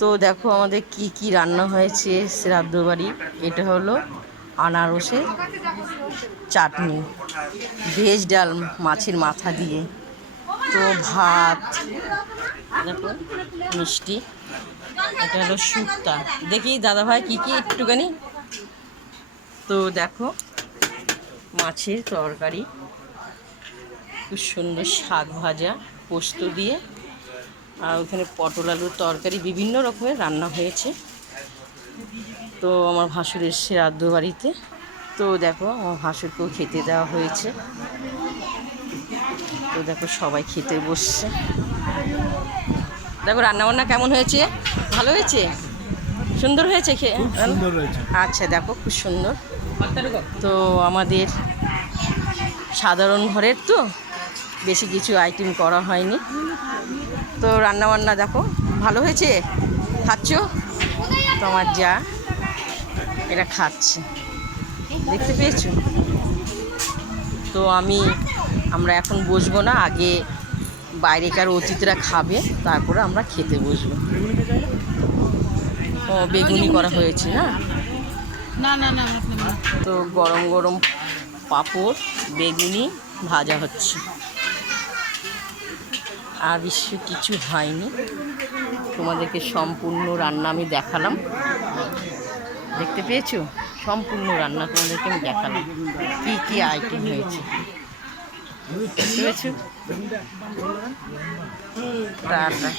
তো দেখো আমাদের কি কি রান্না হয়েছে শ্রাদ্ধ বাড়ি। এটা হলো আনারসের চাটনি, ভেজ ডাল মাছের মাথা দিয়ে, তো ভাত, দেখো মিষ্টি, এটা হলো শুক্তা। দেখি দাদাভাই কি কি একটুখানি। তো দেখো মাছের তরকারি, খুব সুন্দর শাক ভাজা পোস্ত দিয়ে, আর ওখানে পটল আলুর তরকারি, বিভিন্ন রকমের রান্না হয়েছে। তো আমার ভাসুরের শ্রাদ্ধ বাড়িতে, তো দেখো আমার ভাসুরকেও খেতে দেওয়া হয়েছে। তো দেখো সবাই খেতে বসছে। দেখো রান্নাবান্না কেমন হয়েছে, ভালো হয়েছে, সুন্দর হয়েছে খেয়ে। আচ্ছা দেখো খুব সুন্দর। তো আমাদের সাধারণ ঘরের তো বেশি কিছু আইটেম করা হয়নি। তো রান্নাবান্না দেখো ভালো হয়েছে, খাচ্ছ? তোমার যা এটা খাচ্ছে, দেখতে পেয়েছো? তো আমরা এখন বসবো না, আগে বাইরেকার অতিথিরা খাবে, তারপরে আমরা খেতে বসবো। ও বেগুনি করা হয়েছে না? না না না। তো গরম গরম পাঁপড় বেগুনি ভাজা হচ্ছে, আর বেশি কিছু হয়নি। তোমাদেরকে সম্পূর্ণ রান্না আমি দেখালাম, দেখতে পেয়েছো? সম্পূর্ণ রান্না তোমাদেরকে আমি দেখালাম, কি কি আইটেম হয়েছে, দেখতে পেয়েছো? টাটা।